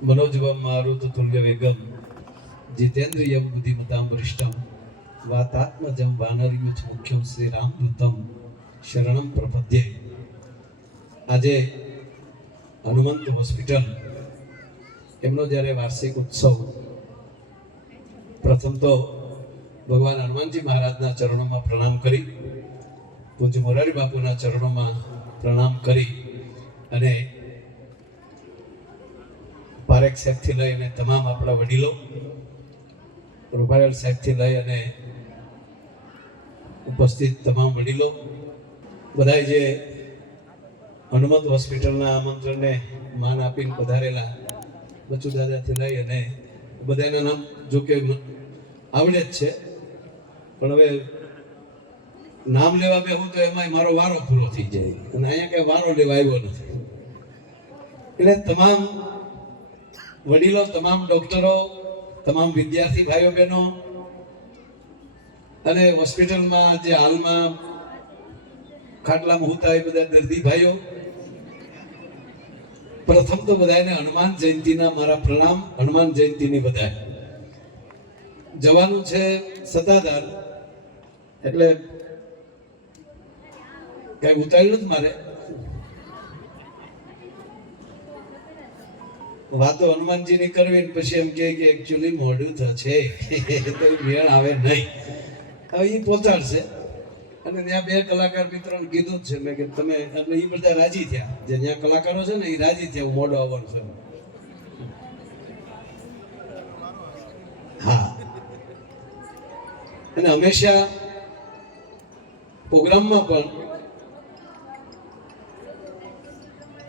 मनोजवम मारुततुल्य वेगम जितेन्द्रियम बुद्धिमताम वरिष्ठम वातात्मजम वानरयुच मुख्यम श्री रामदूतम शरणम प्रपद्ये। આજે હનુમંત હોસ્પિટલ એમનો જ્યારે વાર્ષિક ઉત્સવ, પ્રથમ તો ભગવાન હનુમાનજી મહારાજના ચરણોમાં પ્રણામ કરી, પૂજ્ય મોરારી બાપુના ચરણોમાં પ્રણામ કરી અને પારેખ સાહેબથી લઈ અને તમામ આપણા વડીલો, રૂપારેલ સાહેબથી લઈ અને ઉપસ્થિત તમામ વડીલો, બધા જે હનુમંત હોસ્પિટલના આમંત્રણને માન આપીને પધારેલા બચુ દાદાથી લઈ અને બધાના નામ જો કે આવડે જ છે, પણ હવે નામ લેવા બેહું તો એમાં મારો વારો પૂરો થઈ જાય અને અહીંયા કઈ વારો લેવા આવ્યો નથી. એટલે તમામ વડીલો, તમામ ડોક્ટરો, તમામ વિદ્યાર્થી ભાઈઓ બહેનો અને હોસ્પિટલમાં જે હાલમાં ખાટલામાં હોતા એ બધા દર્દી ભાઈઓ, પ્રથમ તો બધાને હનુમાન જયંતિના મારા પ્રણામ. હનુમાન જયંતિની બધાય જવાનું છે સત્તાધાર, એટલે કઈ ઉતાર્યું જ મારે વાતો હનુમાનજીની કરવી ને પછી એમ કે એકચ્યુઅલી મોડું થશે તો મેળ આવે નહીં. હવે એ પહોંચાડશે અને ત્યાં બે કલાકાર મિત્રોને કીધું જ છે મેં કે તમે, એટલે એ બધા રાજી થયા, જે ત્યાં કલાકારો છે ને એ રાજી થયા, હું મોડો આવવાનું છે. હા, અને હંમેશા પ્રોગ્રામમાં પણ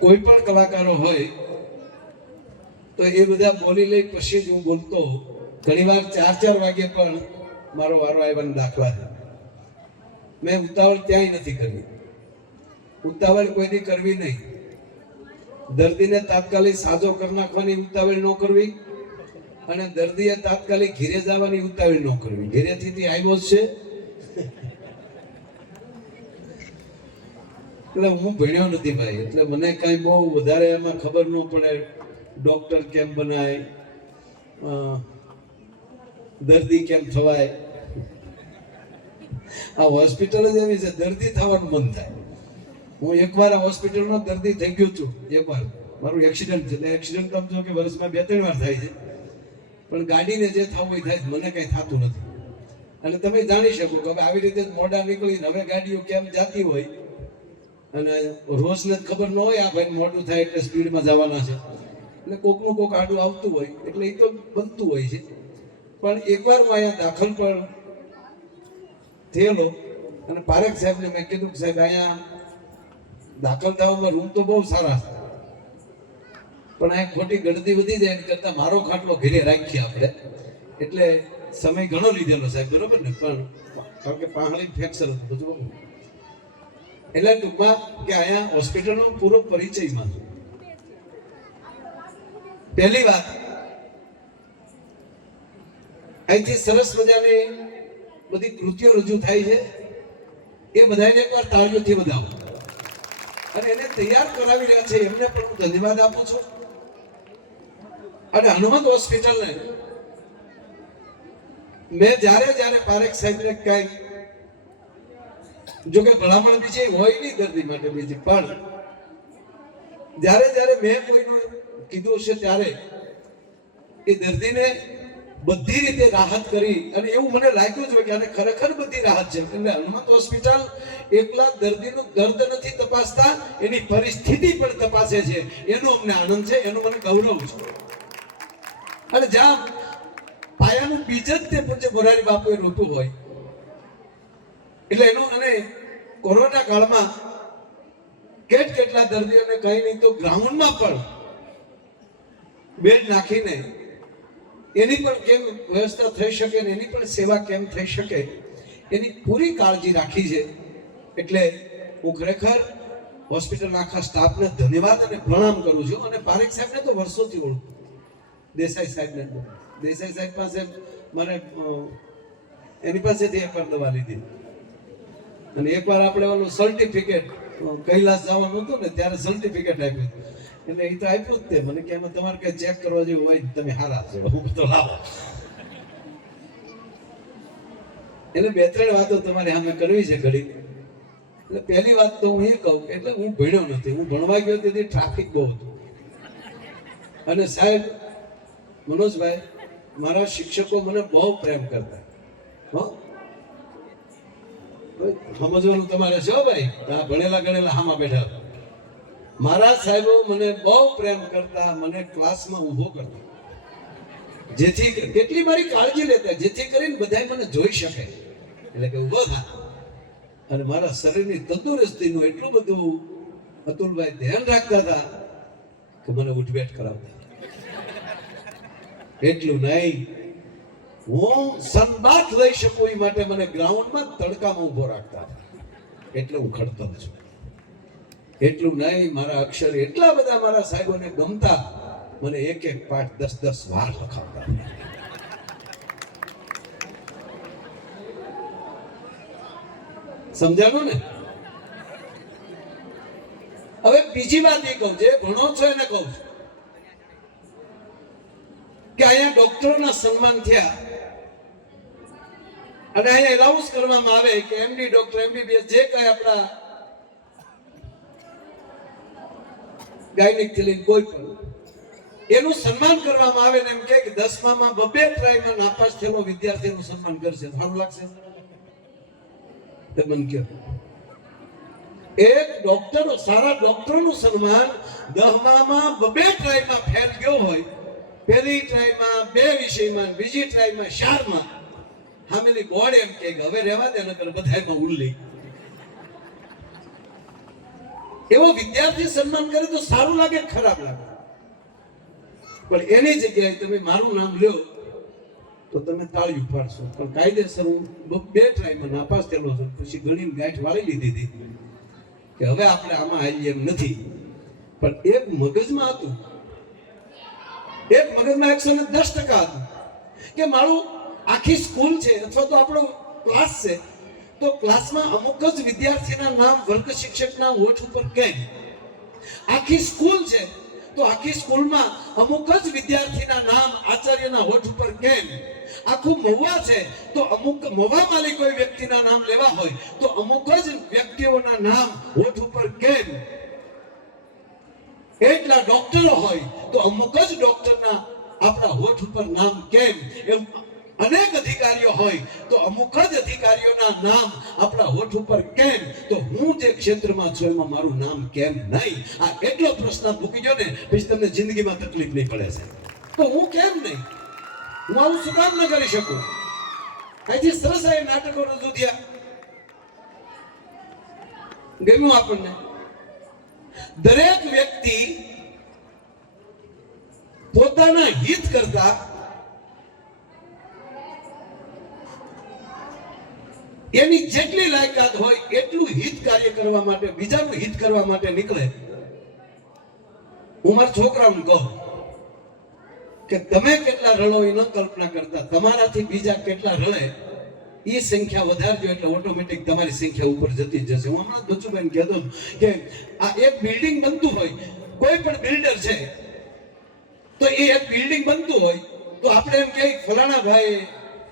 કોઈ પણ કલાકારો હોય તો એ બધા બોલી લઈ પછી જ હું બોલતો. ઘણી વાર 4 વાગે પણ મારો વારો આવ્યાનો દાખલા છે. મેં ઉતાવળ ક્યાંય નથી કરવી, ઉતાવળ કોઈની કરવી નહીં. દર્દીને તાત્કાલિક સાજો કરી નાખવાની ઉતાવળ ન કરવી અને દર્દીએ તાત્કાલિક ઘેરે જવાની ઉતાવળ ન કરવી. ઘેરેથી આવ્યો છે એટલે હું ભણ્યો નથી ભાઈ, એટલે મને કઈ બહુ વધારે એમાં ખબર ન પડે. ડોક્ટર કેમ બનાય, દર્દી કેમ થવાય, આ હોસ્પિટલ જ એવી છે, દર્દી થવાનું મન થાય. હું એકવાર આ હોસ્પિટલમાં દર્દી થઈ ગયો છું. એકવાર મારું એક્સિડન્ટ છે, એક્સિડન્ટ સમજો કે વર્ષમાં 2-3 વાર થાય છે, પણ ગાડીને જે થવું એ થાય, મને કઈ થતું નથી. અને તમે જાણી શકો કે હવે આવી રીતે મોડા નીકળીને હવે ગાડીઓ કેમ જાતી હોય અને રોજને ખબર ન હોય આ ભાઈ મોડું થાય એટલે સ્પીડમાં જવાના છે, એટલે કોકનું કોક આડું આવતું હોય, એટલે એ તો બનતું હોય છે. પણ એકવાર હું અહીંયા દાખલ પણ થયેલો અને પારેખ સાહેબને મેં કીધું કે સાહેબ અહીંયા દાખલ થવામાં રૂમ તો બહુ સારા છે, પણ અહીંયા ખોટી ગળદી વધી જાય કરતા મારો ખાટલો ઘેરે રાખીએ આપણે. એટલે સમય ઘણો લીધેલો સાહેબ, બરોબર ને, પણ કારણ કે પાહળી ફ્રેક્ચર હતું બધું. એટલે ટૂંકમાં કે અહીંયા હોસ્પિટલનો પૂરો પરિચયમાં પહેલી વાત અહીંથી સરસ મજાની બધી કૃતિઓ રજૂ થાય છે. એ બધાને એકવાર તાળીઓથી વધાવો. અને એને તૈયાર કરાવી રહ્યા છે એમને પણ હું ધન્યવાદ આપું છું. અને હનુમંત હોસ્પિટલને મેં જ્યારે પારેખ સાહેબને કઈ જો કે ભલામણ બીજી હોય નહીં દર્દી માટે બીજી, પણ જ્યારે મેં કોઈનું કીધું છે ત્યારે એ દર્દીને બધી રીતે રાહત કરી અને એવું મને લાગ્યું છે કે આને ખરેખર બધી રાહત છે. એટલે હનુમંત હોસ્પિટલ એકલા દર્દીનું દર્દ નથી તપાસતા, એની પરિસ્થિતિ પણ તપાસે છે. એનો અમને આનંદ છે, એનો મને ગૌરવ છે. અને જ્યાં પાયાનું બીજ જ તે પૂજ્ય મોરારી બાપુએ રોપ્યું હોય, એટલે એનું. અને કોરોના કાળમાં કેટલા દર્દીઓને કઈ નહીં તો ગ્રાઉન્ડમાં પણ બેડ નાખીને એની પણ કેમ વ્યવસ્થા થઈ શકે ને એની પણ સેવા કેમ થઈ શકે એની પૂરી કાળજી રાખી છે. એટલે હું ખરેખર હોસ્પિટલના આખા સ્ટાફને ધન્યવાદ અને પ્રણામ કરું છું. અને પારેખ સાહેબને તો વર્ષોથી ઓળખું, દેસાઈ સાહેબને. દેસાઈ સાહેબ પાસે મને એની પાસેથી એકવાર દવા લીધી અને એકવાર આપણે ઓલું સર્ટિફિકેટ કૈલાસ જવાનું હતું ને ત્યારે સર્ટિફિકેટ આપ્યું. એટલે એ તો આપ્યું જ તે મને કે એમાં તમારે કઈ ચેક કરવા જેવું હોય તમે હારા છો હું તો લાવો. એટલે 2-3 વાતો તમારે સામે કરવી છે ઘડી. એટલે પહેલી વાત તો હું એ કહું, એટલે હું ભણ્યો નથી, હું ભણવા ગયો તેથી ટ્રાફિક બહુ હતું. અને સાહેબ મનોજભાઈ મારા શિક્ષકો મને બહુ પ્રેમ કરતા. સમજવાનું તમારે છે ભાઈ, ભણેલા ગણેલા હામાં બેઠા. મારા સાહેબો મને બહુ પ્રેમ કરતા, મને ક્લાસમાં ઊભો કરતા, જેથી કેટલી મારી કાળજી લેતા, જેથી કરીને બધા મને જોઈ શકે, એટલે કે ઊભો થા. અને મારા શરીરની તંદુરસ્તીનું એટલું બધું અતુલભાઈ ધ્યાન રાખતા હતા કે મને ઉઠબેઠ કરાવતા. એટલું નહીં, હું સનબાથ લઈ શકું એ માટે મને ગ્રાઉન્ડમાં તડકામાં ઊભો રાખતા હતા, એટલે હું ખડતો છું. એટલું નહીં, મારા અક્ષર એટલા બધા મારા સાહેબોને ગમતા, મને એક પાઠ 10-10 વાર લખાવતા. સમજાણું ને? હવે બીજી વાત એ કહું, જે ભણો છો એને કહું છું કે અહીંયા ડોક્ટરોના સન્માન થયા અને અહીંયા એલાઉન્સ કરવામાં આવે કે એમડી ડોક્ટર એમબીબીએસ જે કઈ આપણા ગાયનિક થી લઈને કોઈ પણ એનું સન્માન કરવામાં આવે ને એમ કે 10મામાં 2 ટ્રાયમાં નાપાસ થયેલો વિદ્યાર્થીનું સન્માન કરશે, સારું લાગશે? મને કહો, એક ડોક્ટર, સારા ડોક્ટરનું સન્માન 10મામાં 2 ટ્રાયમાં ફેલ ગયો હોય, પહેલી ટ્રાયમાં 2 વિષયમાં, બીજી ટ્રાયમાં 4માં, હામેલી બોર્ડ એમ કે હવે રહેવા દે નકર બધાયમાં ઉલ્લી. એવો વિદ્યાર્થી સન્માન કરે તો સારું લાગે ખરાબ લાગે? પણ એની જગ્યાએ તમે મારું નામ લ્યો તો તમે તાળીઓ પાડશો. પણ કાયદેસર હું 2 ટ્રાયમાં નાપાસ થયેલો છું, પછી ગણીને ગાંઠ વાળી લીધી હતી કે હવે આપણે આમાં આવી એમ નથી. પણ એક મગજમાં હતું, એક મગજમાં 110% હતું કે મારું આખી સ્કૂલ છે અથવા તો આપણો ક્લાસ છે, તો ક્લાસમાં અમુક જ વિદ્યાર્થીના નામ વર્ગ શિક્ષકના હોઠ ઉપર કેમ? આખી સ્કૂલ છે તો આખી સ્કૂલમાં અમુક જ વિદ્યાર્થીના નામ આચાર્યના હોઠ ઉપર કેમ? આખું મહુવા છે તો અમુક મહુવામાંથી કોઈ વ્યક્તિના નામ લેવા હોય તો અમુક જ વ્યક્તિઓના નામ હોઠ ઉપર કેમ? એટલા ડોક્ટરો હોય તો અમુક જ ડોક્ટરના આપણા હોઠ ઉપર નામ કેમ? એમ અનેક અધિકારીઓ હોય તો અમુક જ અધિકારીઓના નામ આપણા હોઠ ઉપર કેમ? તો હું જે ક્ષેત્રમાં છું એમાં મારું નામ કેમ નહીં? આ એટલો પ્રશ્ન મૂકી દો ને, પછી તમને જિંદગીમાં તકલીફ નહીં પડે છે. તો હું કેમ નહીં? હું આવું શું કામ ન કરી શકું? અહીંથી સરસ આ નાટકો રજૂ થયા, ગમ્યું આપણને. દરેક વ્યક્તિ પોતાના હિત કરતા એની જેટલી લાયકાત હોય એટલું હિત કાર્ય કરવા માટે, બીજાનું હિત કરવા માટે નીકળે. હું મારા છોકરાઓને કહું કે તમે કેટલા રળો એ ન કલ્પના કરતા, તમારાથી બીજા કેટલા રળે એ સંખ્યા વધારજો એટલે ઓટોમેટિક તમારી સંખ્યા ઉપર જતી જશે. હું હમણાં બચુભાઈને કહેતો કે આ એક બિલ્ડિંગ બનતું હોય, કોઈ પણ બિલ્ડર છે તો એ એક બિલ્ડિંગ બનતું હોય તો આપણે એમ કહીએ ફલાણા ભાઈ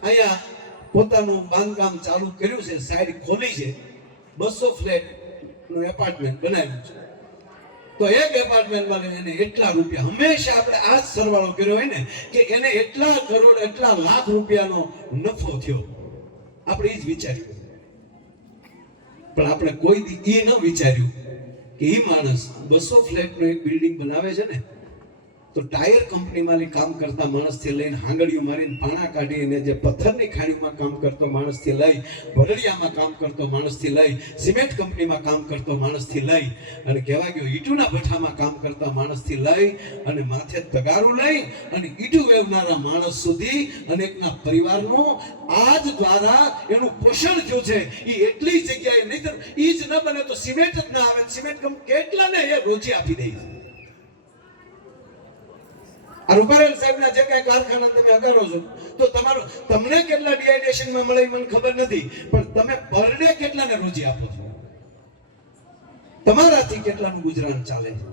અહીંયા પોતાનું બાંધકામ ચાલુ કર્યું છે, સાઈડ ખોલી છે, 200 ફ્લેટ નું એપાર્ટમેન્ટ બનાવ્યું છે, તો એક એપાર્ટમેન્ટમાં એને એટલા રૂપિયા, હંમેશા આપણે આ જ સરવાળો કર્યો હોય ને કે એને એટલા કરોડ એટલા લાખ રૂપિયાનો નફો થયો, આપણે એ જ વિચાર્યું. પણ આપણે કોઈ દી એ ન વિચાર્યું કે એ માણસ 200 ફ્લેટનું એક બિલ્ડિંગ બનાવે છે ને તો ટાયર કંપનીમાં કામ કરતા માણસથી લઈને હાંગડીઓ મારીને પાણા કાઢીને જે પથ્થરની ખાણીમાં કામ કરતો માણસથી લઈ, ભરડિયામાં કામ કરતો માણસથી લઈ, સિમેન્ટ કંપનીમાં કામ કરતો માણસથી લઈ અને કહેવા ગયો ઈંટુના ભઠ્ઠામાં કામ કરતા માણસથી લઈ અને માથે તગારું લઈ અને ઈંટું વેવનારા માણસ સુધી અનેકના પરિવારનું આજ દ્વારા એનું પોષણ થયું છે. એ એટલી જગ્યાએ નહીતર એ જ ન બને તો સિમેન્ટ જ ના આવે. સિમેન્ટ કંપની કેટલાને એ રોજી આપી દઈ છે. આ રૂપારેલ સાહેબના જે કઈ કારખાના તમે અગારો છો તો તમારું તમને કેટલા ડિહાઇડ્રેશનમાં મળે મને ખબર નથી, પણ તમે પર ડે કેટલાને રોજી આપો છો? તમારાથી કેટલાનું ગુજરાન ચાલે છે?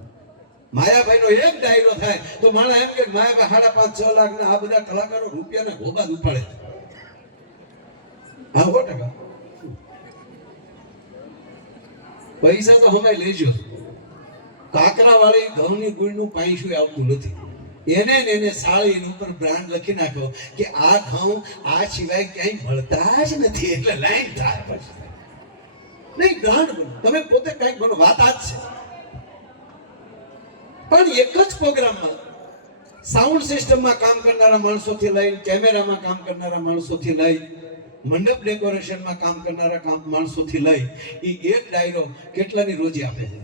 માયાભાઈનો એક ડાયરો થાય તો માણસ એમ કે માયાભાઈ 5.5-6 લાખ ના આ બધા કલાકારો રૂપિયાના ભોગા ઉપાડે. હા 100%. પૈસા તો હમાય લેજો. કાકરા વાળી ઘઉંની ગુળનું પાઈશું આવતું નથી. એને સાળી ઉપર બ્રાન્ડ લખી નાખો કે આ ઘઉં આ સિવાય ક્યાંય મળતા જ નથી એટલે લાઈન થાય પછી. નહીં બ્રાન્ડ બનો, તમે પોતે કંઈક બનો, વાત આ જ છે. પણ એક જ પ્રોગ્રામમાં સાઉન્ડ સિસ્ટમમાં કામ કરનારા માણસોથી લઈ, કેમેરામાં કામ કરનારા માણસોથી લઈ, મંડપ ડેકોરેશનમાં કામ કરનારા માણસોથી લઈ એ એક ડાયરો કેટલાની રોજી આપે છે.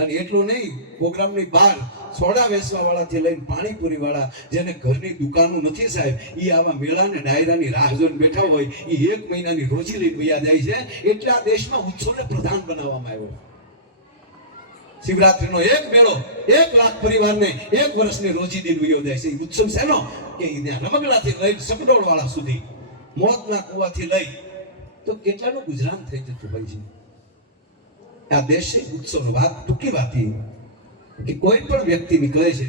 અને એટલું નહીં, પ્રોગ્રામની બહાર સોડા વેચવા વાળાથી લઈને પાણીપુરી વાળા જેને ઘરની દુકાનો નથી સાહેબ, એ આવા મેળાને ડાયરાની રાહ જોઈને બેઠા હોય, એ 1 મહિનાની રોજી લઈ વયા જાય છે. એટલે આ દેશમાં ઉત્સવને પ્રધાન બનાવવામાં આવ્યો. શિવરાત્રીનો એક મેળો 1 લાખ પરિવારને 1 વર્ષની રોજી દિન વયો જાય છે. ઉત્સવ શેનો કે રમકડાથી લઈ સકડોળ વાળા સુધી, મોતના કુવાથી લઈ તો કેટલાનું ગુજરાન થઈ જતું હોય છે. આ દેશે ઉત્સવનો વાત ટૂંકી વાત કે કોઈ પણ વ્યક્તિ નીકળે છે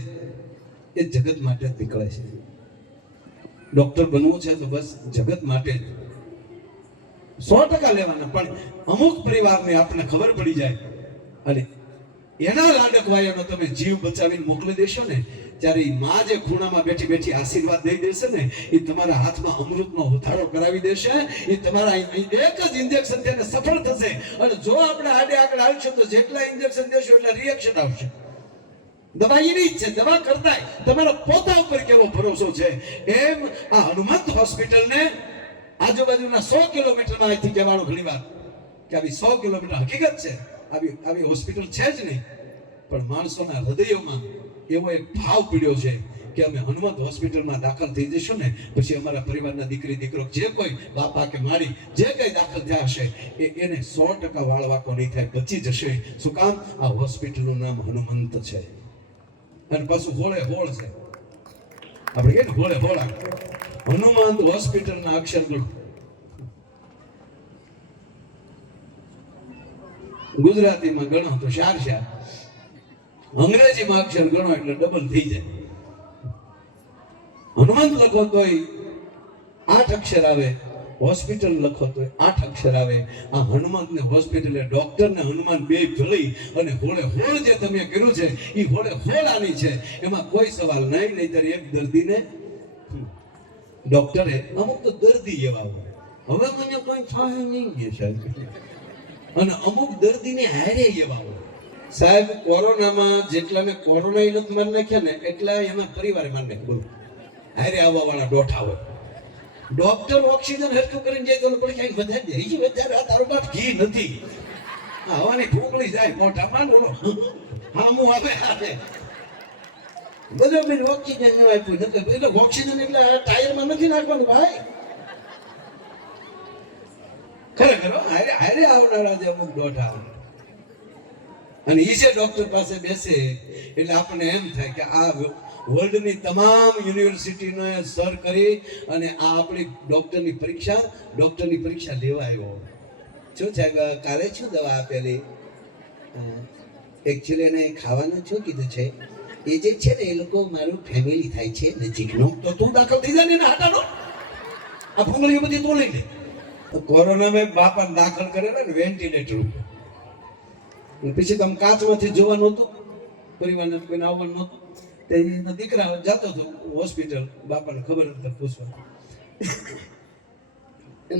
એ જગત માટે જ નીકળે છે. ડોક્ટર બનવું છે તો બસ જગત માટે જ 100% લેવાના. પણ અમુક પરિવારને આપણને ખબર પડી જાય અને એના લાડકવાયાનો તમે જીવ બચાવીને મોકલી દેશો ને, ત્યારે એ માં જે ખૂણામાં બેઠી બેઠી આશીર્વાદ દઈ દેશે ને, એ તમારા હાથમાં અમૃતનો ઉથાળો કરાવી દેશે. એ તમારા એક જ ઇન્જેક્શન તેને સફળ થશે. અને જો આપણે આડે આગળ આવશે તો જેટલા ઇન્જેક્શન દેશો એટલા રિએક્શન આવશે. દવા એની જ છે, દવા કરતાય તમારા પોતા ઉપર કેવો ભરોસો છે. એમ આ હનુમંત હોસ્પિટલને આજુબાજુના 100 કિલોમીટરમાં અહીંથી કહેવાનું ઘણીવાર કે આવી 100 કિલોમીટર હકીકત છે, આવી હોસ્પિટલ છે જ નહીં, પણ માણસોના હૃદયોમાં એવો એક ભાવ પીડ્યો છે કે અમે હનુમંત હોસ્પિટલમાં દાખલ થઈ જશું ને પછી અમારા પરિવારના દીકરી દીકરો જે કોઈ બાપા કે મારી જે કઈ દાખલ થયા હશે એને 100% વાળવાકો નહીં થાય, બચી જશે. શું કામ? આ હોસ્પિટલનું નામ હનુમંત છે. અને પાછું હોળે હોળ છે. આપણે કે હોળે હોળા હનુમંત હોસ્પિટલના અક્ષર ગણો. ગુજરાતીમાં ગણો તો 4, અંગ્રેજીમાં અક્ષર ગણો એટલે ડબલ થઈ જાય. હનુમંત લખો તોય 8 અક્ષર આવે, હોસ્પિટલ લખો તોય 8 અક્ષર આવે. આ હનુમંત ને હોસ્પિટલ, ડોક્ટર ને હનુમાન બે ભળી અને હોળે હોળ જે તમે કર્યું છે એ હોળે હોળ આની છે, એમાં કોઈ સવાલ નહીં. નહીતર એક દર્દીને ડોક્ટરે અમુક તો દર્દી એવા હોય, હવે મને કોઈ થાય નહીં કે સાહેબ, અને અમુક દર્દીને હારે એવા હોય સાહેબ. કોરોનામાં જેટલાને કોરોના એ નથી મારી નાખ્યા ને એટલા એમાં પરિવારે મારી નાખ્યા. બોલો, હારે આવવા વાળા ડોઠા હોય. ડોક્ટર ઓક્સિજન હરકું કરીને જાય તો પણ ક્યાંક વધારે દે, એ વધારે આ તારો બાપ ઘી નથી, હવાની ફૂંકળી જાય મોઢા માંડ બોલો હામું આવે આવે બધો બેન ઓક્સિજન ન આપ્યું નથી. એટલે ઓક્સિજન એટલે ટાયરમાં નથી નાખવાનું ભાઈ. ખરેખર હારે હારે આવનારા જે અમુક ડોઠા, અને એ જે ડોક્ટર પાસે બેસે એટલે આપણને એમ થાય કે આ વર્લ્ડની તમામ યુનિવર્સિટીનો સર કરી અને આ આપણી ડોક્ટરની પરીક્ષા લેવા આવ્યો. શું સાહેબ કાલે શું દવા આપેલી? એકચ્યુઅલી એને ખાવાનું શું કીધું છે? એ જે છે ને એ લોકો મારું ફેમિલી થાય છે નજીકનું, તો તું દાખલ થઈ જાય ને હાટાનો આ ફૂંગળીઓ બધી તું લઈ લે. કોરોનામાં બાપા દાખલ કરેલા ને વેન્ટિલેટર ઉપર, પછી તમે કાચમાંથી જોવાનું હતું, પરિવારને કોઈને આવવાનું નહોતું. એના દીકરા જતો હતો હોસ્પિટલ, બાપાને ખબર નથી પૂછવા.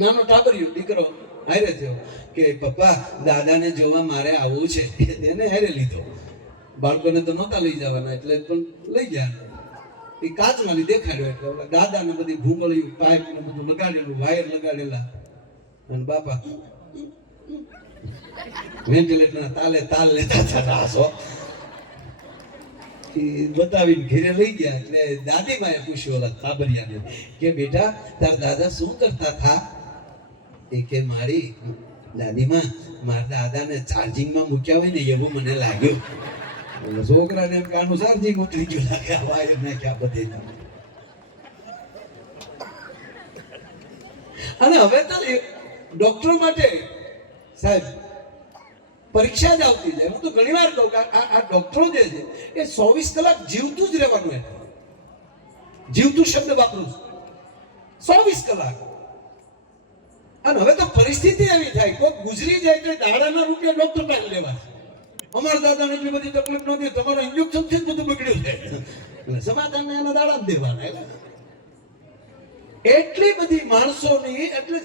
નાનો ટાબરિયો દીકરો હારે થયો કે પપ્પા દાદાને જોવા મારે આવવું છે. એને હારે લીધો. બાળકોને તો નહોતા લઈ જવાના એટલે પણ લઈ ગયા. એ કાચમાં દેખાડ્યો એટલે દાદાને બધી ભૂંગળીયું પાઇપ ને બધું લગાડેલું, વાયર લગાડેલા, અને બાપા વેન્ટિલેટરના તાલ લેતા હતા. નાસો બતાવીને ઘેરે લઈ ગયા. એટલે દાદીમાએ પૂછ્યું ઓલા તાબરિયાને કે બેટા તાર દાદા શું કરતા હતા? એ કે મારી દાદીમાં મારા દાદાને ચાર્જિંગમાં મૂક્યા હોય ને એવું મને લાગ્યું. છોકરાને એમ કે આનું ચાર્જિંગ ઉતરી ગયું લાગે, વાયર નાખ્યા બધે. અને હવે તો ડોક્ટરો માટે સાહેબ પરીક્ષા જ આવતી જાય. હું તો ઘણી વાર કહું કે આ ડોક્ટરો જે છે એ 24 કલાક જીવતું જ રહેવાનું. એ જીવતું શબ્દ વાપરું છું, 24 કલાક. અને હવે તો પરિસ્થિતિ એવી થાય, કોઈ ગુજરી જાય તો દાડાના રૂપિયા ડોક્ટર પાસે લેવા. અમારા દાદાને એટલી બધી તકલીફ નહોતી, તમારું ઇન્જેક્શન છે બધું બગડ્યું છે એટલે સમાધાનને એના દાડા જ દેવાના. એટલી બધી માણસોની, એટલે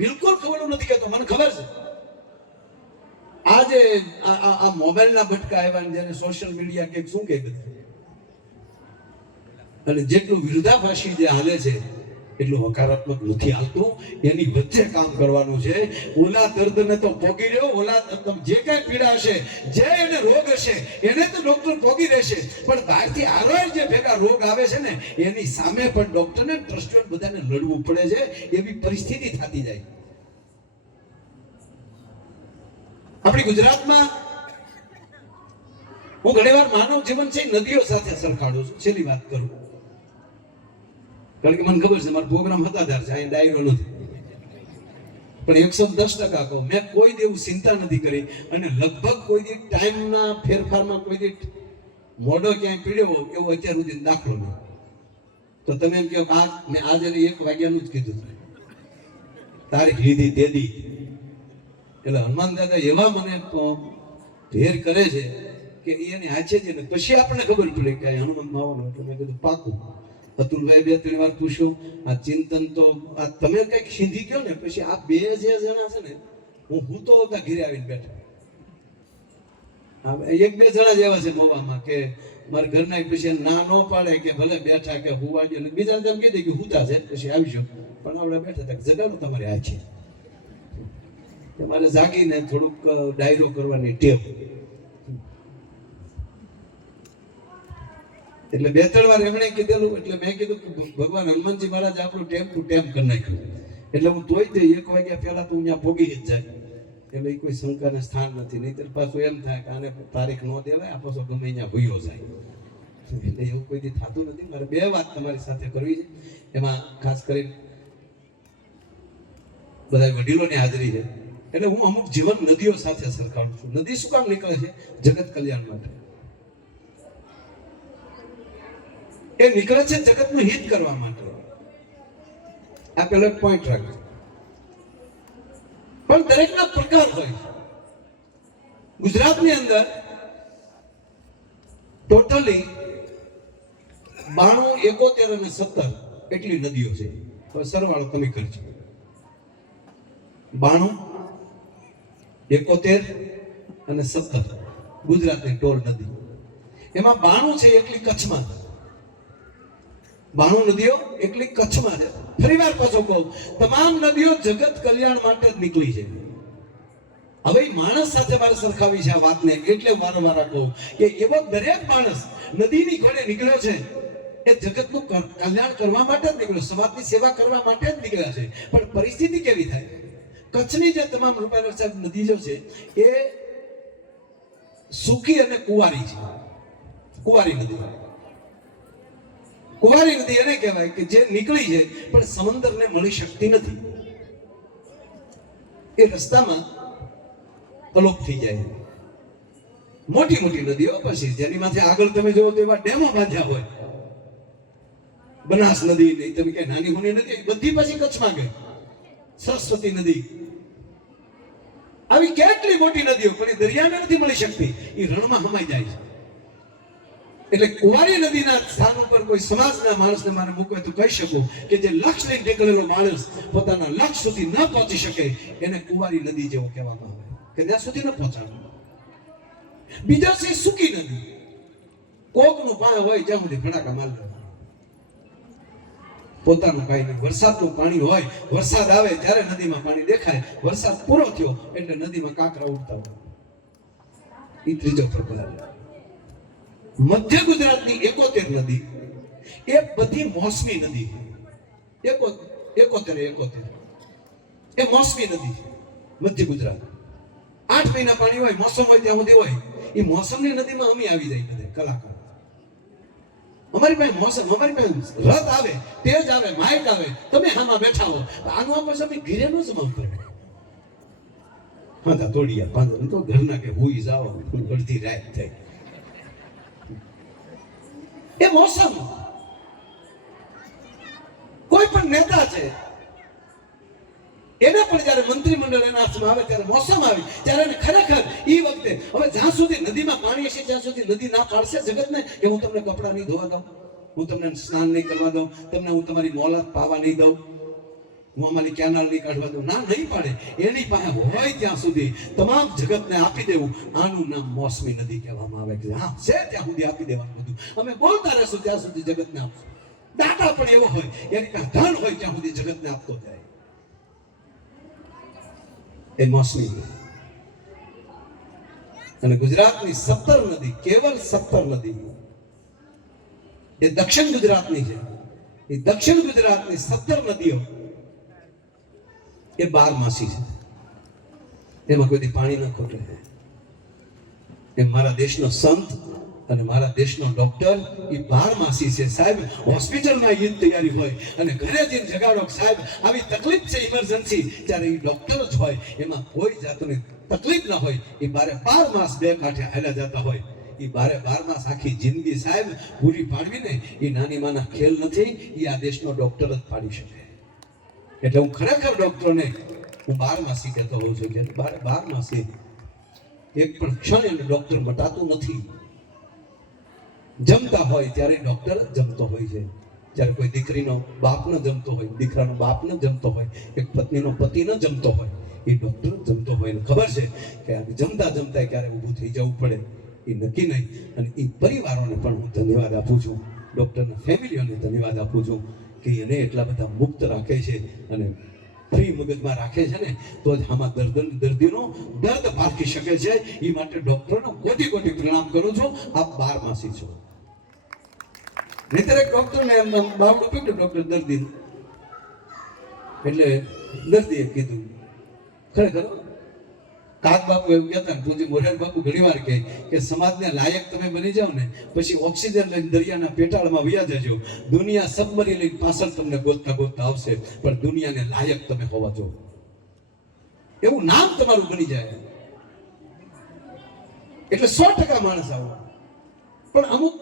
બિલકુલ ખબર નથી કહેતો, મને ખબર છે આજે આ મોબાઈલના ભટકા આવ્યા જ્યારે સોશિયલ મીડિયા કે શું કે અને જેટલું વિરોધાભાસી જે હાલે છે એટલું હકારાત્મક નથી હાલતું. એની વચ્ચે કામ કરવાનું છે. ઓલા દર્દને તો પોગી રહ્યો, ઓલા જે કઈ પીડા હશે, જે એને રોગ હશે એને તો ડોક્ટર પોગી રહેશે, પણ બહારથી આરોય જે ભેગા રોગ આવે છે ને એની સામે પણ ડોક્ટરને ટ્રસ્ટેડ બધાને લડવું પડે છે. એવી પરિસ્થિતિ થતી જાય. આપણી ગુજરાતમાં હું ઘણીવાર માનવ જીવન છે નદીઓ સાથે સરખાડું છું. છેલ્લી વાત કરું, કારણ કે મને ખબર છે મારા પ્રોગ્રામ હતા ત્યારે અહીં ડાયરો નથી, પણ 110% કહું, મેં કોઈ દેવું ચિંતા નથી કરી અને લગભગ કોઈ દી ટાઈમના ફેરફારમાં કોઈ દી મોઢો ક્યાંય પીડ્યો એવો અત્યાર સુધી દાખલો નહીં. તો તમે એમ કહો આ મેં આજે 1 વાગ્યાનું જ કીધું, તારીખ લીધી તે દી. એટલે હનુમાન દાદા એવા મને ઢેર કરે છે કે એને હાચે છે ને પછી આપણને ખબર પડે કે હનુમાન માવાનું. એટલે મેં કીધું પાકું. અતુલભાઈ 2-3 વાર પૂછ્યું, આ ચિંતન તો આ તમે કઈક સીધી ગયો ને પછી આ 2 જે જણા છે ને, હું તો હતા ઘરે આવીને બેઠા. 1-2 જણા જ એવા છે મોવામાં કે મારા ઘરના પછી ના ન પાડે કે ભલે બેઠા કે હુવાડ્યો ને બીજા તેમ કહી દે કે હુતા છે પછી આવજો, પણ આપણે બેઠા હતા જગાડો તમારે આ છે. તમારે જાગીને થોડુંક ડાયરો કરવાની ટેવ. એટલે 2-3 વાર એમણે કીધેલું, એટલે મેં કીધું કે ભગવાન હનુમાનજી મહારાજ આપણું ટેમ ટુ ટેમ કરી નાખ્યું. એટલે હું તોય તે 1 વાગ્યા પહેલા તો અહીંયા પોગી જ જાય. એટલે એ કોઈ શંકાને સ્થાન નથી. નહીતર પાછું એમ થાય કે આને તારીખ ન દેવાય, આ પાછો ગમે અહીંયા ભૂયો જાય. એટલે એવું કોઈ દી થતું નથી. મારે 2 વાત તમારી સાથે કરવી છે. એમાં ખાસ કરીને બધા વડીલોની હાજરી છે. એટલે હું અમુક જીવન નદીઓ સાથે સરખાડું છું. નદી શું કામ નીકળે છે? જગત કલ્યાણ માટે. એ નીકળે છે જગતનું હિત કરવા માટે. આ પેલો પોઈન્ટ રાખજો. પણ દરેકના પ્રકાર હોય. ગુજરાતની અંદર ટોટલી 92, 71 અને 17 એટલી નદીઓ છે. સરવાળો તમે કરજો. 92, 71 અને 17 ગુજરાતની ટોળ નદી. એમાં 92 છે એકલી કચ્છમાં. 92 નદીઓ એકલી કચ્છમાં છે. ફરી વાર પાછો કહું, તમામ નદીઓ જગત કલ્યાણ માટે જ નીકળી છે. હવે માણસ સાથે મારે સરખાવી છે આ વાતને, એટલે વારંવાર કહું કે એવો દરેક માણસ નદીની ઘોડે નીકળ્યો છે એ જગતનું કલ્યાણ કરવા માટે જ નીકળ્યો, સમાજની સેવા કરવા માટે જ નીકળ્યા છે. પણ પરિસ્થિતિ કેવી થાય? કચ્છની જે તમામ રૂપાલા સાહેબ નદી જો છે એ સૂકી અને કુંવારી છે. કુંવારી નદી. કુંવારી નદી એને કહેવાય કે જે નીકળી છે પણ સમંદરને મળી શકતી નથી. એ રસ્તામાં અલોપ થઈ જાય. મોટી મોટી નદીઓ પછી જેની માથે આગળ તમે જોવો તો એવા ડેમો બાંધ્યા હોય. બનાસ નદી નહીં, તમે કે નાની મોટી નદી બધી પછી કચ્છમાં ગઈ. સરસ્વતી નદી, આવી કેટલી મોટી નદીઓ પણ એ દરિયાને નથી મળી શકતી, એ રણમાં હમાઈ જાય છે. એટલે કુંવારી નદીના સ્થાન ઉપર કોઈ સમાજના માણસને મારે મૂકવે તો કહી શકું કે જે લક્ષ્ય લઈને નીકળેલો માણસ પોતાના લક્ષ્ય સુધી ન પહોંચી શકે એને કુંવારી નદી જેવો કહેવામાં આવે કે ત્યાં સુધી ન પહોંચાડવું. બીજો છે સૂકી નદી. કોકનું પાણી હોય જ્યાં સુધી ભડાકા માર લેવા. પોતાનું કાંઈ નહીં. વરસાદનું પાણી હોય, વરસાદ આવે ત્યારે નદીમાં પાણી દેખાય, વરસાદ પૂરો થયો એટલે નદીમાં કાંકરા ઉડતા હોય. એ ત્રીજો પ્રકાર. મધ્ય ગુજરાતની 71 નદી એ બધી મોસમી નદી. 71 એ મોસમી નદી. મધ્ય ગુજરાત 8 મહિના પાણી હોય, મોસમ હોય ત્યાં સુધી હોય. એ મોસમની નદીમાં અમે આવી જાય બધે કલાકાર. અમારી પાસે મોસમ, અમારી પાસે રથ આવે, તેજ આવે, માઇક આવે, તમે આમાં બેઠા હો. આનું આપણે તમે ઘીરે ન જમાવ કરે. હા તોડિયા પાંદર તો ઘરના કે હોઈ જાવ અડધી રાત થઈ એ મોસમ કોઈ પણ નેતા છે એને પણ જ્યારે મંત્રીમંડળ એના હાથમાં આવે ત્યારે મોસમ આવી ત્યારે એને ખરેખર એ વખતે હવે જ્યાં સુધી નદીમાં પાણી હશે ત્યાં સુધી નદી ના પાડશે જગતને કે હું તમને કપડાં નહીં ધોવા દઉં, હું તમને સ્નાન નહીં કરવા દઉં, તમને હું તમારી મોલાત પાવા નહીં દઉં, હું અમારી કેનાલ નહીં કાઢવા દઉં, ના નહીં પાડે. એની પાસે હોય ત્યાં સુધી તમામ જગતને આપી દેવું. આનું નામ મોસમી નદી કહેવામાં આવે કે હા છે ત્યાં સુધી આપી દેવાનું બધું. અમે બોલતા રહેશું ત્યાં સુધી જગતને આપશું. દાતા પણ એવો હોય એની પાસે ધન હોય ત્યાં સુધી જગતને આપતો જાય. એ મોસમી અને ગુજરાતની 17 નદી, કેવલ 17 નદી એ દક્ષિણ ગુજરાતની છે. એ દક્ષિણ ગુજરાતની 17 નદીઓ એ 12 છે. એમાં કોઈ પાણી ન ખોટે. એ મારા દેશનો સંત અને મારા દેશનો ડોક્ટર એ 12 છે સાહેબ. હોસ્પિટલમાં ઈદ તૈયારી હોય અને ઘરે જઈને જગાડો સાહેબ આવી તકલીફ છે ઇમરજન્સી, ત્યારે એ ડોક્ટર જ હોય, એમાં કોઈ જાતની તકલીફ ના હોય. એ 12 બે કાંઠે હાલ્યા જતા હોય. એ 12 આખી જિંદગી સાહેબ પૂરી પાડવી ને એ નાની માના ખેલ નથી. એ આ દેશનો ડોક્ટર જ પાડી શકે. એટલે હું ખરેખર ડોક્ટરને હું 12 કહેતો હોઉં છું કે 12 એક પણ ક્ષણ એને ડોક્ટર મટાતું નથી. જમતા હોય ત્યારે ડોક્ટર જમતો હોય છે. જ્યારે કોઈ દીકરીનો બાપ ન જમતો હોય, દીકરાનો બાપ ન જમતો હોય, એક પત્નીનો પતિ ન જમતો હોય, એ ડોક્ટર જમતો હોય. એને ખબર છે કે જમતા જમતા ક્યારે ઊભું થઈ જવું પડે એ નક્કી નહીં. અને એ પરિવારોને પણ હું ધન્યવાદ આપું છું, ડોક્ટરના ફેમિલીઓને ધન્યવાદ આપું છું કે એને એટલા બધા મુક્ત રાખે છે અને ફ્રી મગજમાં રાખે છે ને તો જ આમાં દર્દીનો દર્દ પારખી શકે છે. એ માટે ડોક્ટરનો કોટી કોટી પ્રણામ કરું છું. આપ 12 છો. નહીતર એક ડોક્ટરને એમ બાવડું પીડ્યું ડોક્ટર દર્દી, એટલે દર્દીએ કીધું ખરેખર કાક બાપુ એવું કહેતા ને પૂજી મોરાર બાપુ ઘણી વાર કહે કે સમાજને લાયક તમે બની જાઓ ને પછી ઓક્સિજન લઈને દરિયાના પેટાળમાં વયા જજો. દુનિયા સબમરી લઈને પાછળ તમને ગોતતા ગોતતા આવશે, પણ દુનિયાને લાયક તમે હોવા જો, એવું નામ તમારું બની જાય. એટલે 100% માણસ આવો. પણ અમુક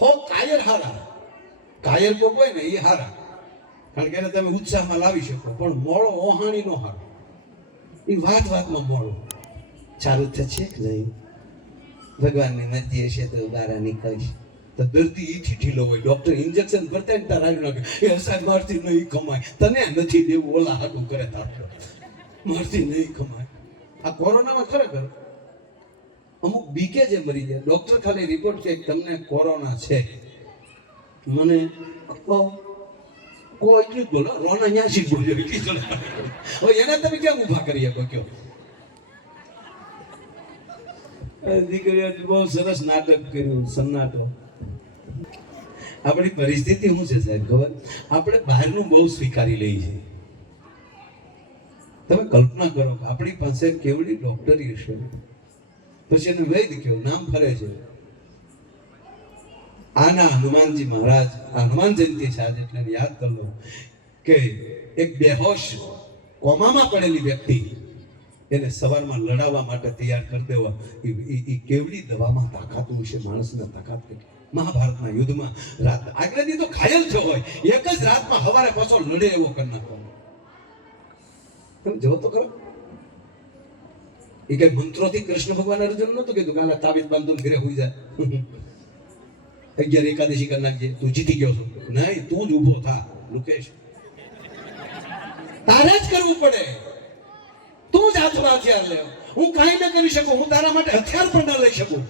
હો કાયર હારા, કાયર કોઈ હોય ને એ હારા, કારણ કે એને તમે ઉત્સાહમાં લાવી શકો. પણ મોળો ઓહાણી નો હારો. એ વાતમાં મોડું ચાલુ થશે કે નહીં, ભગવાનની મરજી હશે તો બહાર નીકળશે. તો દર્દી ઈથી ઢીલો હોય, ડોક્ટર ઇન્જેક્શન ભરતા ને તાર આવી નાખે એ સાહેબ મારથી નહીં કમાય, તને નથી દેવું, ઓલા હાટું કરે તાર મારથી નહીં કમાય. આ કોરોનામાં ખરેખર અમુક બીકે જે મરી જાય. ડોક્ટર ખાલી રિપોર્ટ કે તમને કોરોના છે, મને એટલું જ બોલો રોના 89 બોલ્યો એટલી જ. હવે એને તમે કેમ ઊભા કરી શકો કયો? દીકરીઓ બહુ સરસ નાટક કર્યું, સન્નાટો. આપણી પરિસ્થિતિ શું છે સાહેબ ખબર? આપણે બહારનું બહુ સ્વીકારી લઈએ છીએ. તમે કલ્પના કરો કે આપણી પાસે કેવડી ડોક્ટરી હશે, પછી એને વૈદ કયો નામ ફરે છે. આના હનુમાનજી મહારાજ, આ હનુમાન જયંતિ છે આજે એટલે યાદ કરી લો કે એક બેહોશ કોમામાં પડેલી વ્યક્તિ એને સવારમાં લડાવવા માટે તૈયાર કરી દેવા એ કેવડી દવામાં તાકાત હશે. માણસને તાકાત કેટલી. મહાભારતના યુદ્ધમાં રાત આગલે દી તો ઘાયલ થયો હોય, એક જ રાતમાં સવારે પાછો લડે એવો કરી નાખવાનો. તમે જો તો ખરો એ કઈ મંત્રોથી કૃષ્ણ ભગવાન અર્જુન નહોતું કીધું કે તાબીજ બાંધો ઘરે હોઈ જાય, 11 એકાદશી કરી નાખજે, તું જીતી ગયો છો. નહીં, તું જ ઊભો થા લુકેશ, તારે જ કરવું પડે. તું જ હાથમાં હથિયાર લે. હું કાંઈ ન કરી શકું, હું તારા માટે હથિયાર પણ ન લઈ શકું,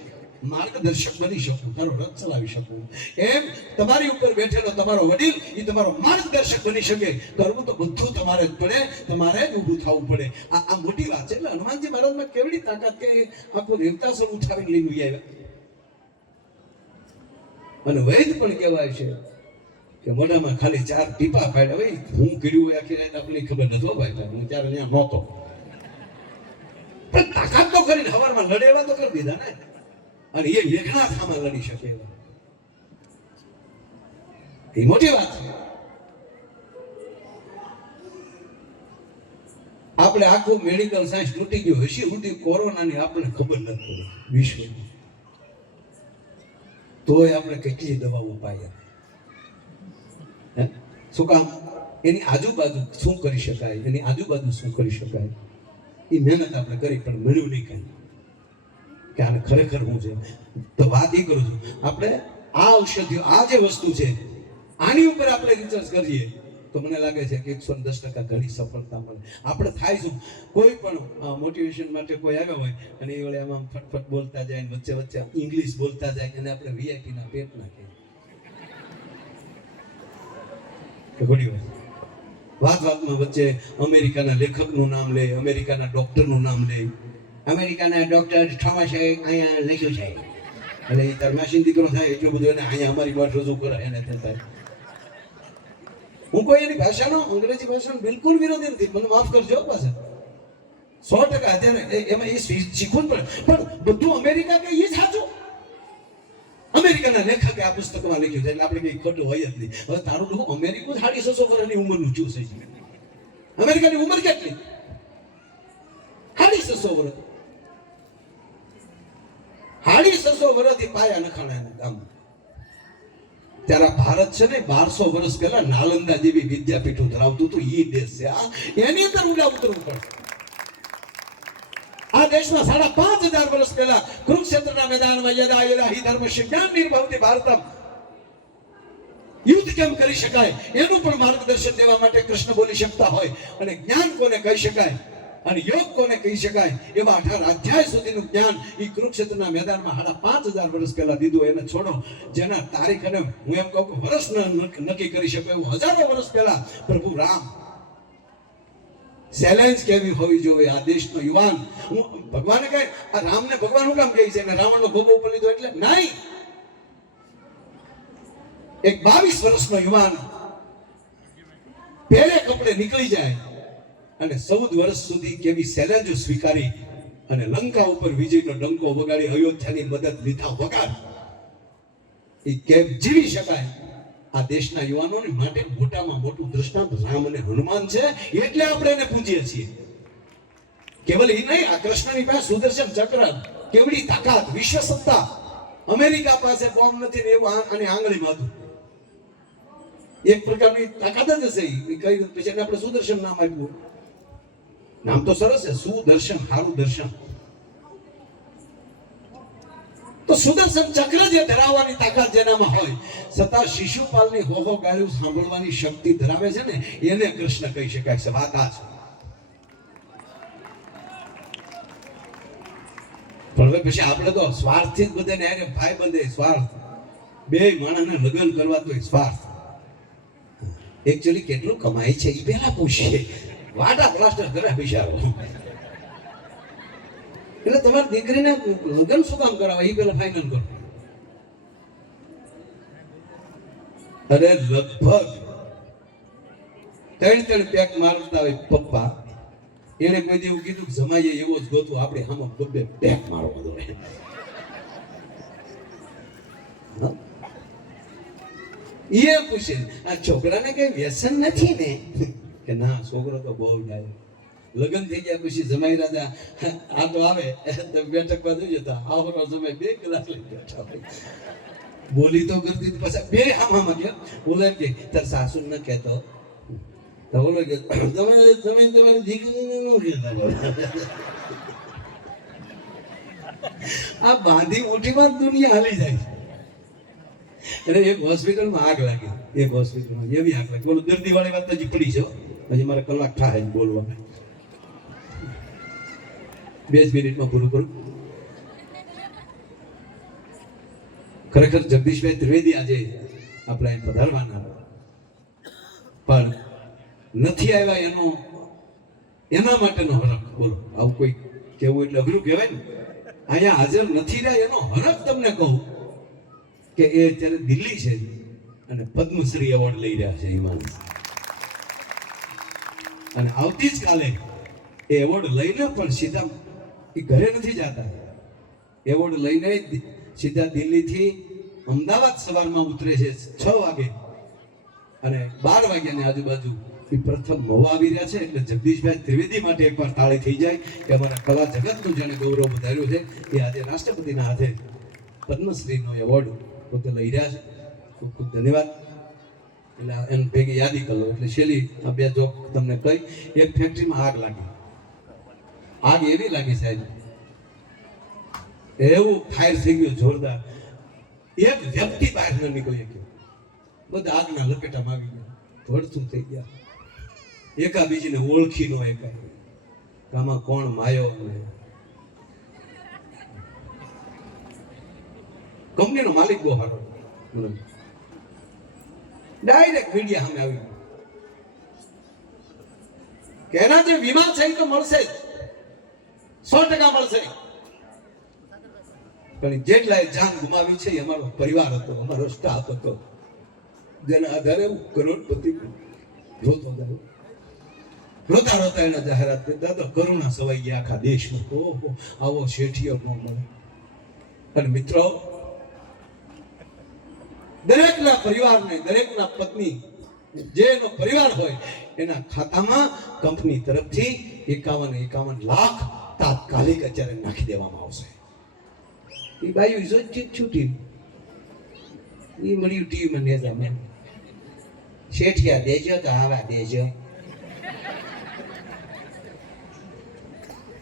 માર્ગદર્શક બની શકું, તારો રથ ચલાવી શકું. એમ તમારી ઉપર બેઠેલો તમારો વડીલ એ તમારો માર્ગદર્શક બની શકે. કરવું તો બધું તમારે જ પડે, તમારે જ ઊભું થવું પડે. આ મોટી વાત છે. એટલે હનુમાનજી મહારાજમાં કેવડી તાકાત કે આખું રેવતાસુર ઉઠાવીને લઈને આવ્યા. અને વૈદ પણ કહેવાય છે કે મોઢામાં ખાલી 4 ટીપા પાડ્યા. ભાઈ હું કર્યું હોય આખી રાત આપણી ખબર નથી ભાઈ, હું ત્યારે ત્યાં નહોતો, પણ તાકાત તો કરીને સવારમાં લડે એવા તો કરી દીધા ને. અને એ લેખના થામાં લડી શકે એવા, એ મોટી વાત છે. આપણે આપણે આખું મેડિકલ સાયન્સ તૂટી ગયું હજી સુધી કોરોનાની આપણને ખબર નથી પડી વિશ્વની. તોય આપણે કેટલી દવાઓ પાયા. શું કામ? એની આજુબાજુ શું કરી શકાય, એની આજુબાજુ શું કરી શકાય, એ મહેનત આપણે કરી પણ મળ્યું નહીં કાંઈ કે આને ખરેખર હું છે. તો વાત એ કરું છું, આપણે આ ઔષધિઓ, આ જે વસ્તુ છે આની ઉપર આપણે રિસર્ચ કરીએ તો મને લાગે છે કે 110% ઘણી સફળતા મળે. આપણે થાય શું, કોઈ પણ મોટિવેશન માટે કોઈ આવ્યો હોય અને એ વડે આમાં ફટફટ બોલતા જાય, વચ્ચે વચ્ચે ઇંગ્લિશ બોલતા જાય અને આપણે વીઆઈપી ના પેટ નાખીએ. ઘણી વાત વાતમાં વચ્ચે અમેરિકાના લેખકનું નામ લે, અમેરિકાના ડોક્ટરનું નામ લે. અમેરિકાના ડોક્ટર થોમસે અહીંયા લખ્યું છે એટલે એ તાર માસીન દીકરો થાય એટલું બધું એને અહીંયા અમારી વાત રજૂ કરે એને થાય. હું કોઈ એની ભાષાનો, અંગ્રેજી ભાષાનો બિલકુલ વિરોધી નથી, મને માફ કરજો પાછા 100% અત્યારે એમાં એ શીખવું પડે. પણ બધું અમેરિકા કે એ સાચું? અમેરિકાના લેખકે આ પુસ્તકમાં લખ્યું છે એટલે આપણે કઈ ખોટું હોય જ નહીં. હવે તારું લોકો અમેરિકું 650 વર્ષની ઉંમરનું ચૂસ છે. અમેરિકાની ઉંમર કેટલી? 650 વર્ષ. 650 વર્ષથી પાયા નખાણા એના ગામમાં. ત્યારે ભારત છે ને 1200 વર્ષ પહેલા નાલંદા જેવી વિદ્યાપીઠો ધરાવતું હતું. એ દેશ છે આ, એની અંદર ઊંડા ઉતરવું પડે. આ દેશમાં 5500 વર્ષ પહેલા કુરુક્ષેત્રના મેદાનમાં યદા યદા હિ ધર્મસ્ય જ્ઞાન નિર્ભવતિ ભારતમ, યુદ્ધ કેમ કરી શકાય એનું પણ માર્ગદર્શન દેવા માટે કૃષ્ણ બોલી શકતા હોય. અને જ્ઞાન કોને કહી શકાય અને યોગ કોને કહી શકાય એવા 18 અધ્યાય સુધીનું જ્ઞાન એ કુરુક્ષેત્રના મેદાનમાં 5500 વર્ષ પહેલા દીધું. એને છોડો, જેના તારીખ અને હું એમ કહું કે વર્ષ નક્કી કરી શકે એવું હજારો વર્ષ પહેલા પ્રભુ રામ. ચેલેન્જ કેવી હોવી જોઈએ આ દેશનો યુવાન. હું ભગવાને કહે આ રામને ભગવાન હું કામ કહે છે અને રાવણનો ભોગો ઉપર લીધો એટલે નહીં. એક 22 વર્ષનો યુવાન પહેલે કપડે નીકળી જાય અને 14 વર્ષ સુધી કેવી ચેલેન્જો સ્વીકારી અને લંકા ઉપર વિજયનો ડંકો વગાડી અયોધ્યાની મદદ લીધા વગર એ કેમ જીવી શકાય. આ દેશના યુવાનોને માટે મોટામાં મોટું દ્રષ્ટાંત રામ અને હનુમાન છે એટલે આપણે એને પૂજીએ છીએ. કેવલ એ નહીં, આ કૃષ્ણની પાસે સુદર્શન ચક્ર, કેવડી તાકાત, વિશ્વ સત્તા. અમેરિકા પાસે બોમ્બ નથી ને એવું અને આંગળીમાં હતું. એક પ્રકારની તાકાત જ હશે. એ કઈ પછી આપણે સુદર્શન નામ આપ્યું. નામ તો સરસ છે, સુદર્શન, સારું દર્શન. તો સુદર્શન ચક્ર જે ધરાવવાની તાકાત જેનામાં હોય, છતાં શિશુપાલની હોહો ગાળું સાંભળવાની શક્તિ ધરાવે છે ને એને કૃષ્ણ કહી શકાય છે. વાત આ છે. પણ હવે પછી આપણે તો સ્વાર્થથી જ બધાને આરે ભાઈ બંધે સ્વાર્થ. બે માણસને લગ્ન કરવા તો સ્વાર્થ. એકચ્યુઅલી કેટલું કમાય છે એ પહેલા પૂછીએ. વાટા પ્લાસ્ટર કરે બિચારો. એટલે તમારી દીકરીને લગ્ન શું કામ કરાવે એ પેલા ફાઇનલ કરો. અરે લગભગ 3 પેક મારતા હોય પપ્પા. એને કોઈ દી એવું કીધું કે જમાઈએ એવો જ ગોતો, આપણે આમાં 2 પેક મારવા દો. એ પૂછે આ છોકરાને કઈ વ્યસન નથી ને? કે ના, છોકરો તો બહુ જાય. લગ્ન થઈ ગયા પછી જમાઈ રાજા આ તો આવે તો બેઠકમાં જોઈ જતા આવરો જમાઈ 2 કલાક લઈ બેઠા હોય. બોલી તો કરતી પછી બે આમાં ગયા. બોલે કે તાર સાસુ ન કહેતો તો બોલો કે તમારી દીકરીને ન કહેતા. આ બાંધી મુઠ્ઠીમાં દુનિયા હાલી જાય. એટલે એક હોસ્પિટલમાં આગ લાગી. એક હોસ્પિટલમાં એવી આગ લાગી. બોલો દર્દી વાળી વાત હજી પડી છે. હજી મારે કલાક થાય બોલવા. 2 મિનિટમાં પૂરું કરું. ખરેખર જગદીશભાઈ ત્રિવેદી આજે આપણા પધારવાના પણ નથી આવ્યા એના માટેનો હરખ. બોલો આવું કોઈ કેવું એટલે અઘરું કહેવાય ને. અહીંયા હાજર નથી રહ્યા એનો હરખ તમને કહું કે એ અત્યારે દિલ્હી છે અને પદ્મશ્રી એવોર્ડ લઈ રહ્યા છે. એ માણસ અને આવતી જ કાલે એ એવોર્ડ લઈને પણ સીધા એ ઘરે નથી જતા. એવોર્ડ લઈને સીધા દિલ્હીથી અમદાવાદ સવારમાં ઉતરે છે 6 વાગે અને 12 વાગ્યાની આજુબાજુ એ પ્રથમ નવા આવી રહ્યા છે એટલે જગદીશભાઈ ત્રિવેદી માટે એકવાર તાળી થઈ જાય કે અમારા કલા જગતનું જેને ગૌરવ વધાર્યું છે એ આજે રાષ્ટ્રપતિના હાથે પદ્મશ્રીનો એવોર્ડ પોતે લઈ રહ્યા છે. ખૂબ ખૂબ ધન્યવાદ. એટલે એમ ભેગી યાદી કરો એટલે છેલ્લી આ બે જોક તમને કહી. એક ફેક્ટરીમાં આગ લાગી. આગ એવી લાગી સાહેબ, એવું ફાયર થઈ ગયું જોરદાર, એક વ્યક્તિ બહાર ન નીકળી ગયો, બધા આગના લપેટામાં આવી ગયા, ધોડતું થઈ ગયા, એકા બીજીને ઓળખી નો એકા, આમાં કોણ માયો ને કંપનીનો માલિક બહુ સારો, ડાયરેક્ટ મીડિયા સામે આવી કે એના જે વીમા છે એ તો મળશે જ, 100% મળશે, પણ જેટલાએ જાન ગુમાવી છે એ અમારો પરિવાર હતો, અમારો સ્ટાફ હતો, જેના આધારે કરોડપતિ રોતા રોતા એના જાહેરાત કરતા તો કરુણા સવાઈ ગયા આખા દેશમાં. ઓહો, આવો શેઠિયો ન મળે. અને મિત્રો, દરેકના પરિવારને, દરેકના પત્ની, જેનો પરિવાર હોય એના ખાતામાં કંપની તરફથી 51 લાખ તાત્કાલિક અત્યારે નાખી દેવામાં આવશે. એ બાયુ છૂટી એ મળ્યું ટીવીમાં નેતામાં, શેઠિયા દેજો તો આવા દેજો.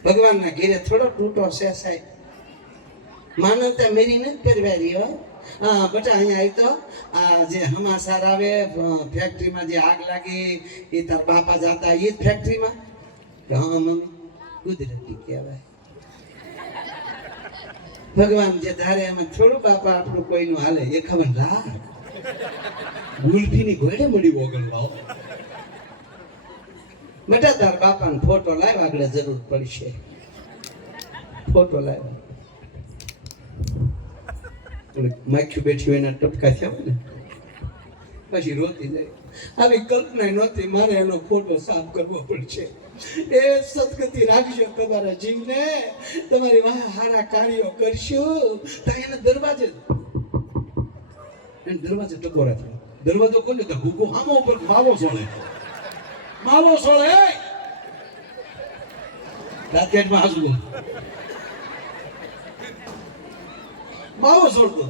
ભગવાનના ઘેરે થોડો તૂટો છે સાહેબ, માનવતા મેરી નથી પરવારી હો. હા બટા, અહીંયા આવી તો આ જે હમાસાર આવે ફેક્ટરીમાં જે આગ લાગી એ તાર બાપા જાતા એ જ ફેક્ટરીમાં? હા મમ્મી, કુદરતી કહેવાય. ભગવાન જે ધારે એમાં થોડું બાપા આપણું કોઈનું હાલે. 51 લાખ ગુલફીની ઘોડે મળી ઓગળવાઓ. બટા તાર બાપાનો ફોટો લાવ્યા, આગળ જરૂર પડશે. ફોટો લાવ્યા, માખ્યું બેઠી એના ટપકા થયા ને પછી રોતી જાય. આવી કલ્પના નહોતી, મારે એનો ફોટો સાફ કરવો પડશે. એ સદગતિ રાખજો તમારા જીવને, તમારી વાહ હારા કાર્યો કરશું. એને દરવાજે ટકોરા થાય, દરવાજો ખોલ્યો તો ભૂકો આમો ઉપર માવો સોળે, માવો સોળે રાજકેટમાં હસવું, માવો સોળતો.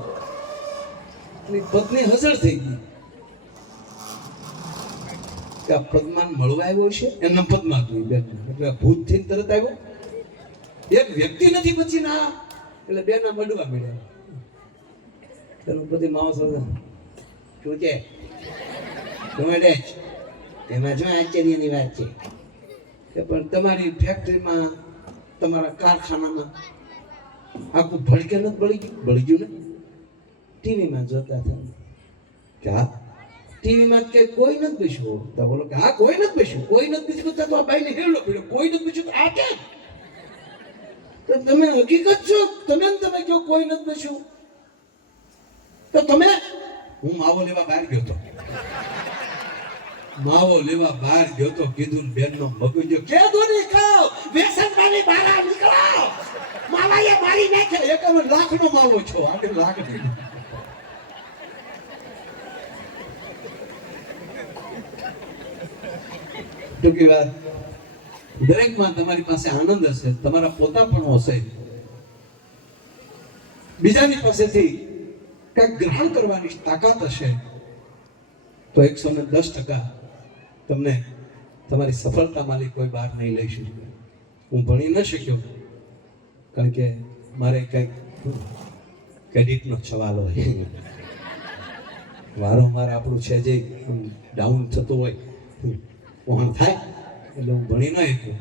પત્ની હજર થઈ ગઈ કે આ પદ્માન મળવા આવ્યો છે, એમના પદ્મા જોઈ બેન એટલે ભૂત થઈને તરત આવ્યો. એક વ્યક્તિ નથી પછી ના, એટલે બેના મળવા મળ્યા. તેનો બધી માવો સોળ શું છે ટોમેટે જ, એમાં જો આશ્ચર્યની વાત છે કે પણ તમારી ફેક્ટરીમાં, તમારા કારખાનામાં આખું ભડકે નથી બળી ગયું ને? ટીવીમાં જોતા હતા કે હા ટીવીમાં કે કોઈ નથી બેસ્યું, તો બોલો કે હા કોઈ નથી બેસ્યું, કોઈ નથી બેસ્યું, તો આ બાઈને હેલો પડ્યો, કોઈ નથી બેસ્યું તો આ કેમ? તો તમે હકીકત છો, તમે કહો કોઈ નથી બેસ્યું તો તમે, હું માવો લેવા બહાર ગયો તો, માવો લેવા બહાર ગયો તો, કીધું બેનનો મગજો કે દોની ખાઓ, વ્યસનમાંથી બહાર નીકળો, માવાએ મારી નાખ્યો. 51 લાખનો માવો છો, આગળ લાખ નહીં. ટૂંકી વાત, દરેકમાં તમારી પાસે આનંદ હશે, તમારા પોતાપણું હશે, બીજાની પાસેથી કંઈક ગ્રહણ કરવાની તાકાત હશે, તો 110% તમને તમારી સફળતા માલિક કોઈ બહાર નહીં લઈ શકે. હું ભણી ન શક્યો કારણ કે મારે કંઈક ક્રેડિટનો સવાલ હોય, વારંવાર આપણું છે જે ડાઉન થતું હોય વહન થાય, એટલે હું ભણી ન શક્યો.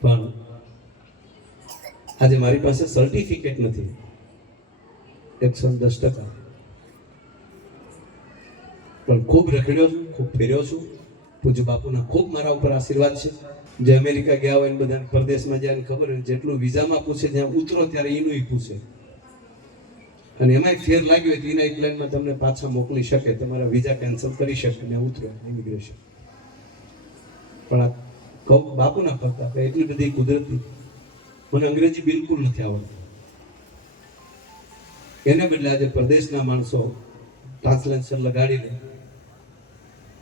પણ આજે મારી પાસે સર્ટિફિકેટ નથી, 110%, પણ ખૂબ રખડ્યો છું, ખૂબ ફેર્યો છું. પૂજ્ય બાપુના ખૂબ મારા ઉપર આશીર્વાદ છે. જે અમેરિકા ગયા હોય ને બધાને પરદેશમાં જ્યાં ખબર હોય, જેટલું વિઝામાં પૂછે જ્યાં ઉતરો ત્યારે એનું પૂછે, અને એમાંય ફેર લાગ્યો હોય તો એના પ્લાનમાં તમને પાછા મોકલી શકે, તમારા વિઝા કેન્સલ કરી શકે ને ઉતરો ઇમિગ્રેશન. પણ આ બાપુના કરતા એટલી બધી કુદરતી, મને અંગ્રેજી બિલકુલ નથી આવડતું. એને બદલે આજે પ્રદેશના માણસો ટ્રાન્સલેશન લગાડીને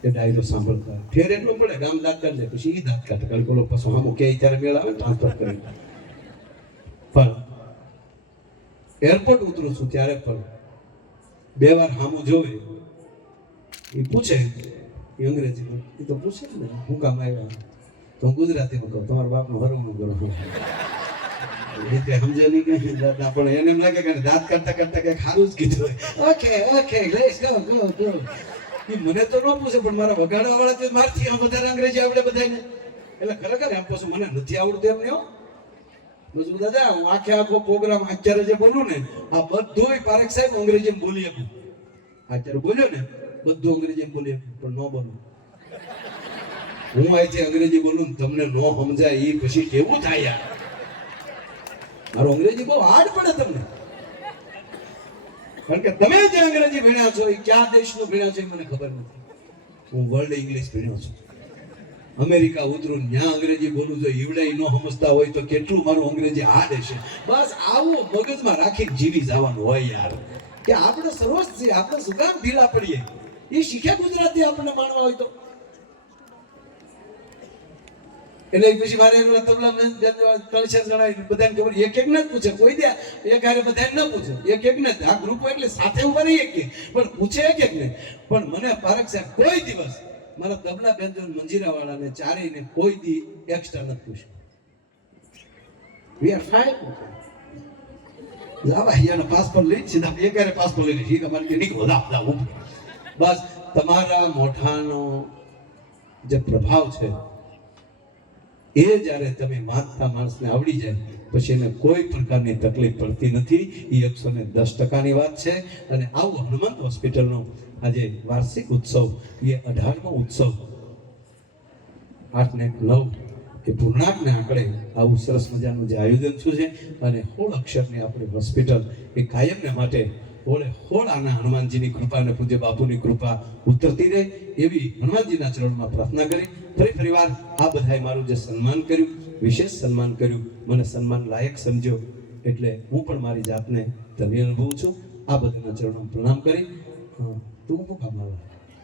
એ ડાયરો સાંભળતા ફેર એટલો પડે ગામ દાંત કાઢે પછી એ દાંત કાઢે કારણ કે ઓલો પાછો આમો કે ત્યારે મેળ આવે ટ્રાન્સફર કરી પણ એરપોર્ટ ઉતરું છું ત્યારે પણ 2 વાર સામું જોવે એ પૂછે એ અંગ્રેજીમાં એ તો પૂછે ને હું કામ આવ્યા તો હું ગુજરાતીમાં કહું તમારા બાપનું હરવનું કરો રીતે સમજે નહીં કે દાદા પણ એને એમ લાગે કે દાંત કાઢતા કાઢતા કંઈક સારું જ કીધું હોય okay okay let's go go go એ મને તો ન પૂછે પણ મારા વગાડવા વાળા તો મારથી આમ વધારે અંગ્રેજી આવડે બધાને એટલે ખરેખર એમ પછી મને નથી આવડતું એમ નહીં હો દાદા હું આખો પ્રોગ્રામ અત્યારે જે બોલું ને આ બધું પારેખ સાહેબ અંગ્રેજીમાં બોલી શકું અત્યારે બોલ્યો ને બધું અંગ્રેજીમાં બોલી શકું પણ ન બોલું હું અહીંથી અંગ્રેજી બોલું તમને ન સમજાય એ પછી કેવું થાય યાર મારું અંગ્રેજી બહુ હાર્ડ પડે તમને કારણ કે તમે જે અંગ્રેજી ભણ્યા છો એ કયા દેશનું ભણ્યા છો એ મને ખબર નથી હું વર્લ્ડ ઇંગ્લિશ ભણ્યો છું અમેરિકા ઉતરું ત્યાં અંગ્રેજી બોલું જો ઈવડાઈ ન સમજતા હોય તો કેટલું મારું અંગ્રેજી હાર્ડ હશે બસ આવું મગજમાં રાખીને જીવી જવાનું હોય યાર કે આપણે સર્વસ્વ છે આપણે શું કામ ઢીલા પડીએ એ શીખ્યા ગુજરાતી આપણને માણવા હોય તો એટલે પછી મારે તબલા કલ્ચર જણાય બધાને ખબર એક એક ને જ પૂછે કોઈ દે એક હારે બધાને ન પૂછે એક એક ને આ ગ્રુપ એટલે સાથે ઉભા રહીએ કે પણ પૂછે એક એક ને પણ મને પારેખ સાહેબ કોઈ દિવસ મારા તબલા બેન મંજીરા વાળાને ચારેયને કોઈ દી એક્સ્ટ્રા નથી પૂછ્યું વી આર ફાઇન જાવા હિયાનો પાસપોર્ટ લઈ સીધા એક હારે પાસપોર્ટ લઈ ઠીક અમારે કે નીકળો દા બસ તમારા મોઢાનો જે પ્રભાવ છે એ જ્યારે તમે વાંચતા માણસને આવડી જાય પછી એને કોઈ પ્રકારની તકલીફ પડતી નથી એ 110% વાત છે અને આવું હનુમંત હોસ્પિટલનો આજે વાર્ષિક ઉત્સવ એ 18મો ઉત્સવ 8 ને 9 એ પૂર્ણાંકને આંકડે આવું સરસ મજાનું જે આયોજન થયું છે અને 16 અક્ષરની આપણી હોસ્પિટલ એ કાયમને માટે હોળે હોળ આના હનુમાનજીની કૃપા અને પૂજ્ય બાપુની કૃપા ઉતરતી રહે એવી હનુમાનજીના ચરણમાં પ્રાર્થના કરી ફરીવાર આ બધાએ મારું જે સન્માન કર્યું વિશેષ સન્માન કર્યું મને સન્માન લાયક સમજ્યો એટલે હું પણ મારી જાતને ધન્ય અનુભવું છું આ બધાના ચરણોમાં પ્રણામ કરી તું શું કામ લાવે